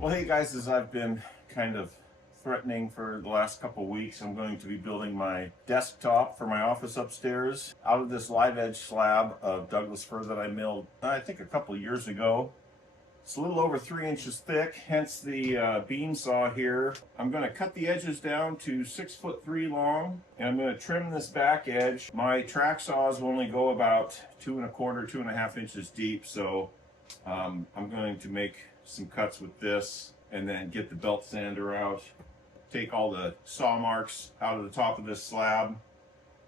Well, hey guys, as I've been kind of threatening for the last couple weeks, I'm going to be building my desktop for my office upstairs out of this live edge slab of Douglas fir that I milled, I think a couple years ago. It's a little over 3 inches thick, hence the beam saw here. I'm going to cut the edges down to 6'3" long, and I'm going to trim this back edge. My track saws will only go about 2¼ 2½ inches deep, so I'm going to make some cuts with this and then get the belt sander out, take all the saw marks out of the top of this slab,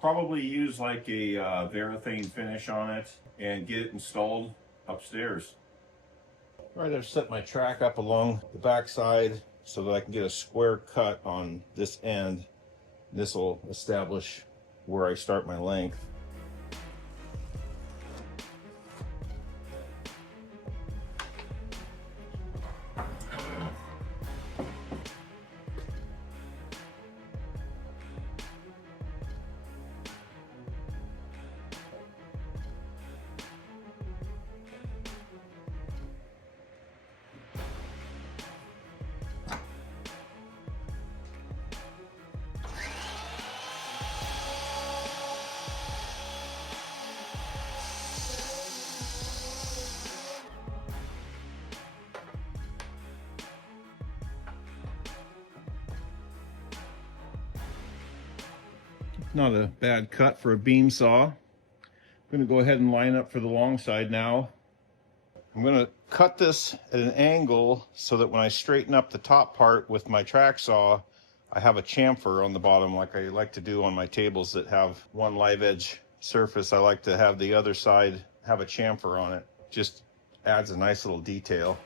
probably use like a varathane finish on it, and get it installed upstairs. All right, I've set my track up along the back side so that I can get a square cut on this end. This will establish where I start my length. Not a bad cut for a beam saw. I'm going to go ahead and line up for the long side now. I'm going to cut this at an angle so that when I straighten up the top part with my track saw, I have a chamfer on the bottom like I like to do on my tables that have one live edge surface. I like to have the other side have a chamfer on it. Just adds a nice little detail.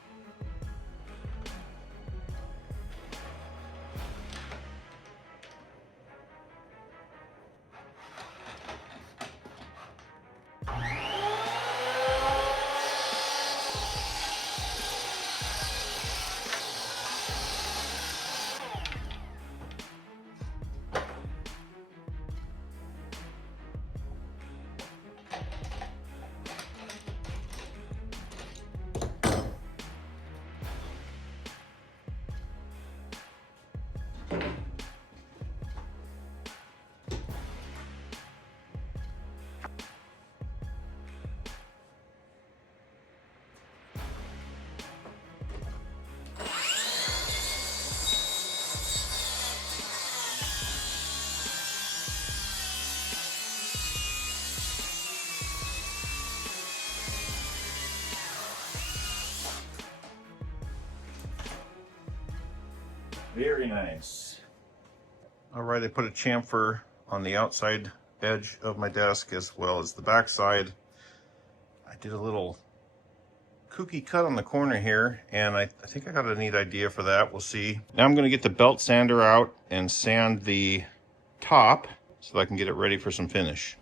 Very nice. All right, I put a chamfer on the outside edge of my desk as well as the back side. I did a little kooky cut on the corner here, and I think I got a neat idea for that. We'll see. Now I'm going to get the belt sander out and sand the top so that I can get it ready for some finish.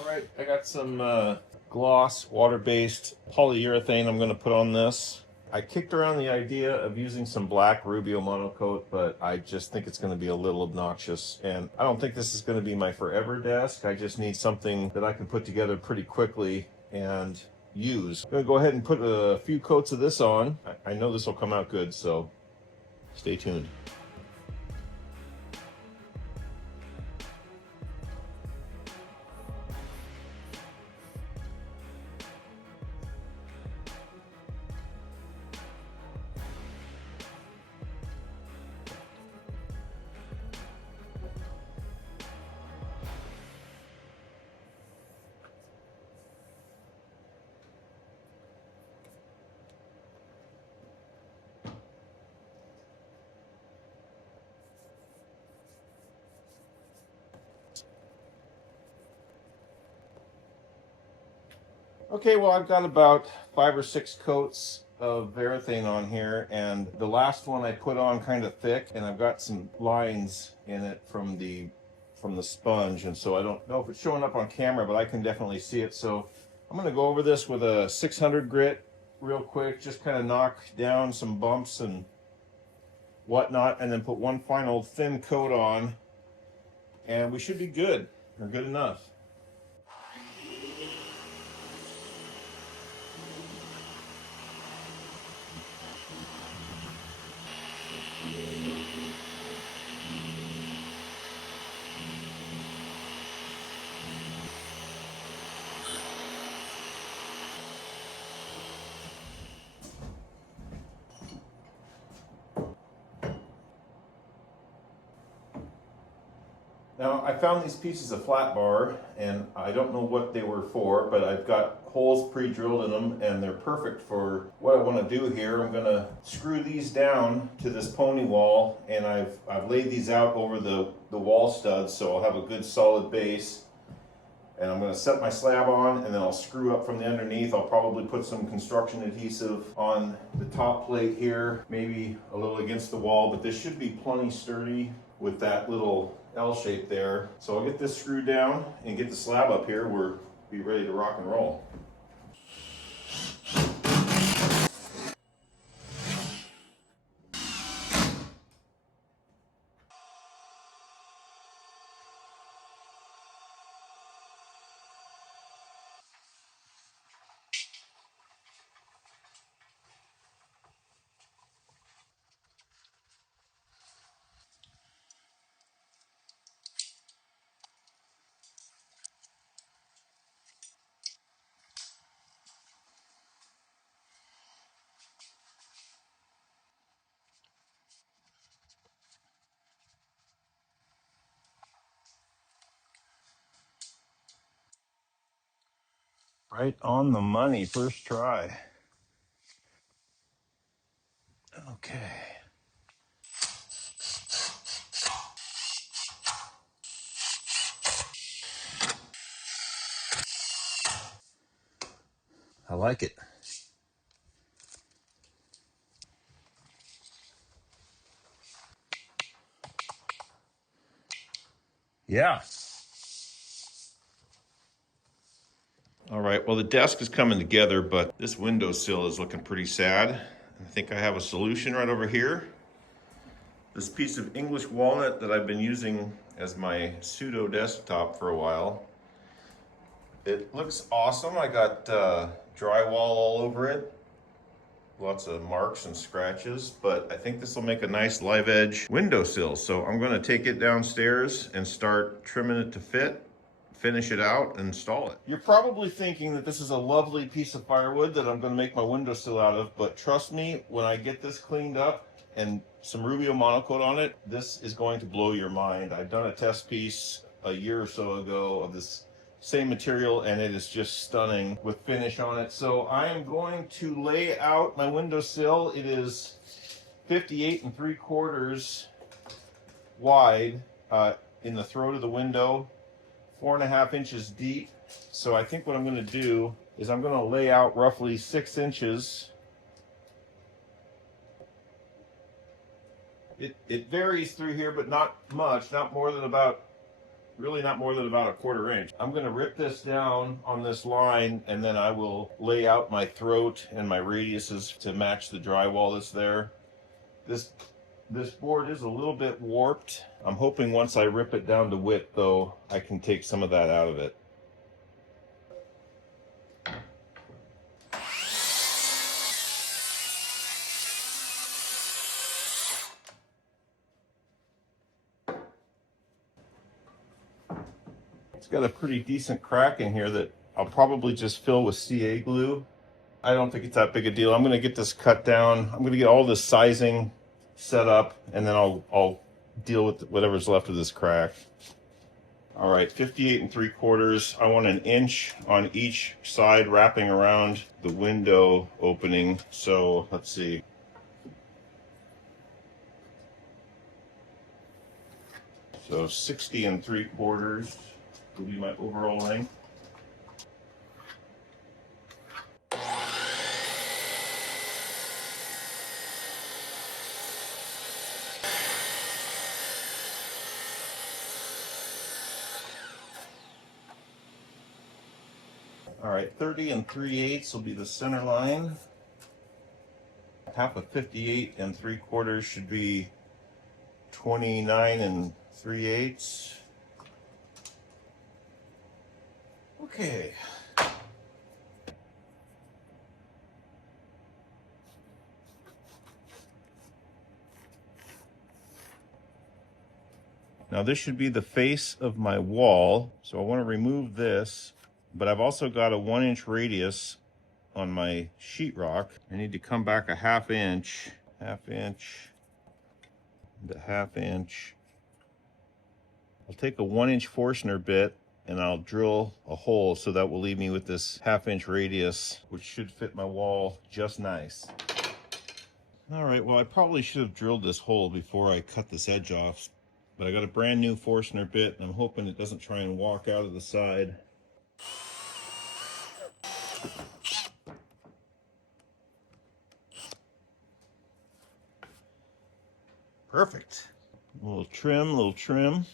Alright, I got some gloss water-based polyurethane I'm going to put on this. I kicked around the idea of using some black Rubio monocoat, but I just think it's going to be a little obnoxious, and I don't think this is going to be my forever desk. I just need something that I can put together pretty quickly and use. I'm going to go ahead and put a few coats of this on. I know this will come out good, so stay tuned. Okay, well, I've got about 5 or 6 coats of varathane on here, and the last one I put on kind of thick, and I've got some lines in it from the sponge, and so I don't know if it's showing up on camera, but I can definitely see it. So I'm going to go over this with a 600 grit real quick, just kind of knock down some bumps and whatnot, and then put one final thin coat on, and we should be good, or good enough. Now, I found these pieces of flat bar, and I don't know what they were for, but I've got holes pre-drilled in them, and they're perfect for what I want to do here. I'm going to screw these down to this pony wall, and I've laid these out over the wall studs, so I'll have a good solid base. And I'm going to set my slab on, and then I'll screw up from the underneath. I'll probably put some construction adhesive on the top plate here, maybe a little against the wall, but this should be plenty sturdy with that little L shape there. So I'll get this screwed down and get the slab up here. We'll be ready to rock and roll. Right on the money, first try. Okay. I like it. Yeah. All right, well, the desk is coming together, but this windowsill is looking pretty sad. I think I have a solution right over here. This piece of English walnut that I've been using as my pseudo desktop for a while. It looks awesome. I got drywall all over it. Lots of marks and scratches, but I think this will make a nice live edge windowsill. So I'm going to take it downstairs and start trimming it to fit, finish it out, and install it. You're probably thinking that this is a lovely piece of firewood that I'm going to make my windowsill out of, but trust me, when I get this cleaned up and some Rubio monocoat on it, this is going to blow your mind. I've done a test piece a year or so ago of this same material, and it is just stunning with finish on it. So I am going to lay out my windowsill. It is 58 3/4 wide in the throat of the window, 4.5 inches deep. So I think what I'm going to do is I'm going to lay out roughly 6 inches. It varies through here, but not much, not more than about really not more than about 1/4 inch. I'm going to rip this down on this line, and then I will lay out my throat and my radiuses to match the drywall that's there. This board is a little bit warped. I'm hoping once I rip it down to width, though, I can take some of that out of it. It's got a pretty decent crack in here that I'll probably just fill with CA glue. I don't think it's that big a deal. I'm going to get this cut down. I'm going to get all this sizing set up, and then I'll deal with whatever's left of this crack. All right, 58 3/4. I want 1 inch on each side wrapping around the window opening. So let's see. So 60 3/4 will be my overall length. All right, 30 and 3/8 will be the center line. Half of 58 and 3/4 should be 29 and 3/8. Okay. Now this should be the face of my wall, so I want to remove this, but I've also got a 1-inch radius on my sheetrock. I need to come back a half inch, and a half inch. I'll take a 1-inch Forstner bit and I'll drill a hole, so that will leave me with this 1/2 inch radius, which should fit my wall just nice. All right, well, I probably should have drilled this hole before I cut this edge off, but I got a brand new Forstner bit and I'm hoping it doesn't try and walk out of the side. Perfect. A little trim.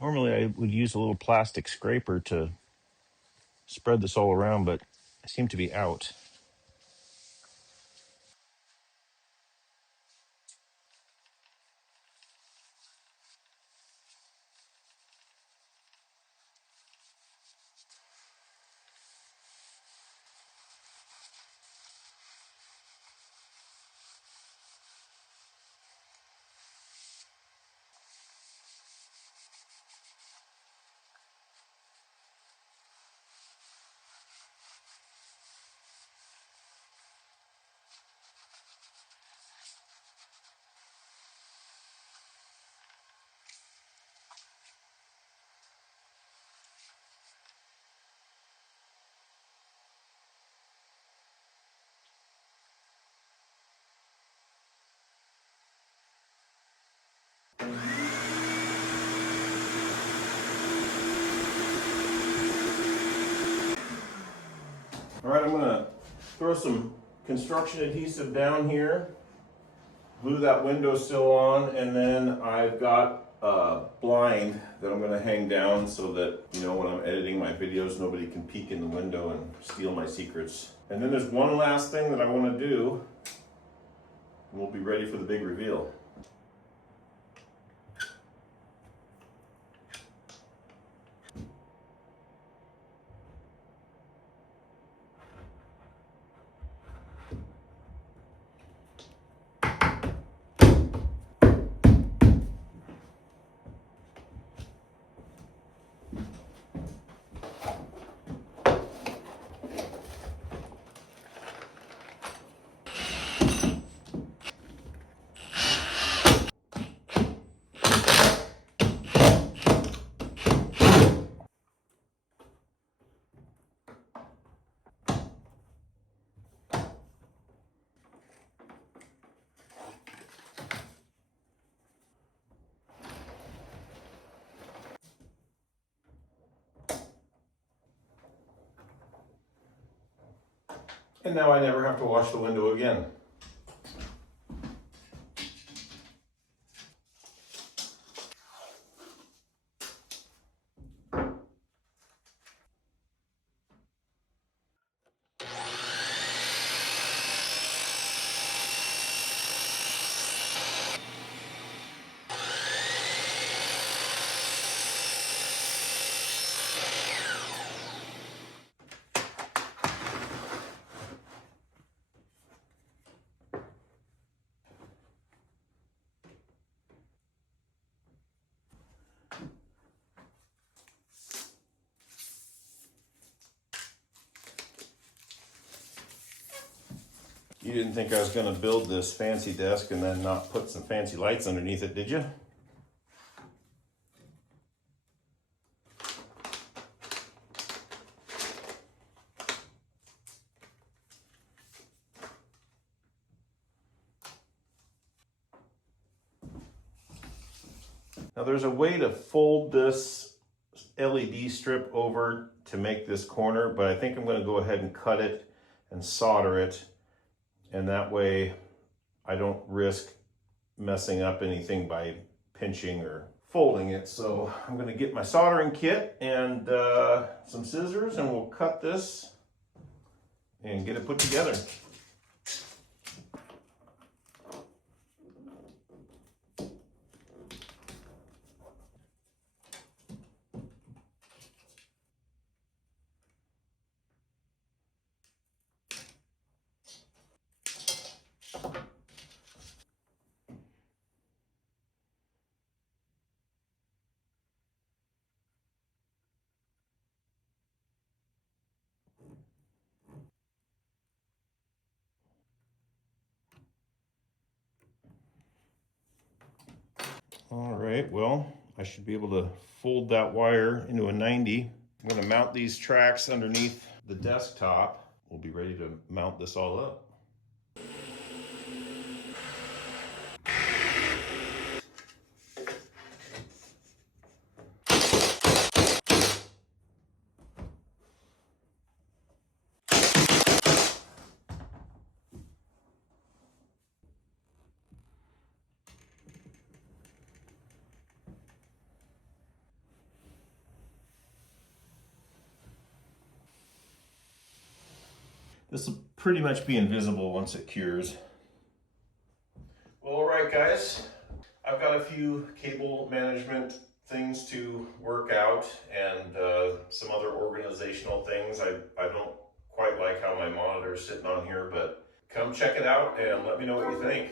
Normally I would use a little plastic scraper to spread this all around, but I seem to be out. All right, I'm gonna throw some construction adhesive down here, glue that windowsill on, and then I've got a blind that I'm gonna hang down so that, you know, when I'm editing my videos, nobody can peek in the window and steal my secrets. And then there's one last thing that I wanna do, and we'll be ready for the big reveal. And now I never have to wash the window again. You didn't think I was going to build this fancy desk and then not put some fancy lights underneath it, did you? Now there's a way to fold this LED strip over to make this corner, but I think I'm going to go ahead and cut it and solder it. And that way I don't risk messing up anything by pinching or folding it. So I'm going to get my soldering kit and some scissors, and we'll cut this and get it put together. All right, well, I should be able to fold that wire into a 90. I'm going to mount these tracks underneath the desktop. We'll be ready to mount this all up. This will pretty much be invisible once it cures. Well, all right, guys. I've got a few cable management things to work out and some other organizational things. I don't quite like how my monitor is sitting on here, but come check it out and let me know what you think.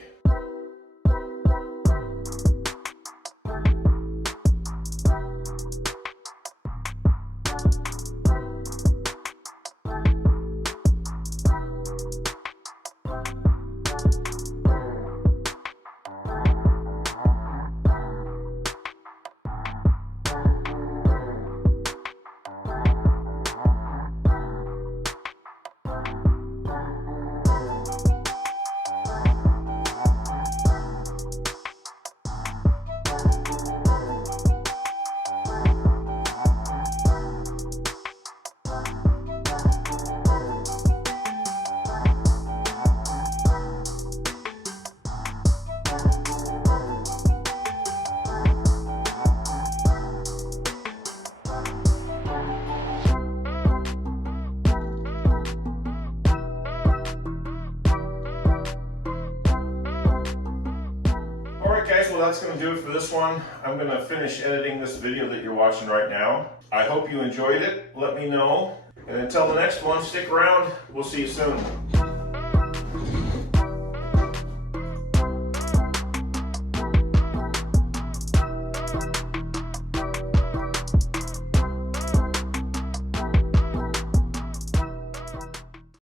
Guys, well, that's going to do it for this one. I'm going to finish editing this video that you're watching right now. I hope you enjoyed it. Let me know. And until the next one, stick around. We'll see you soon.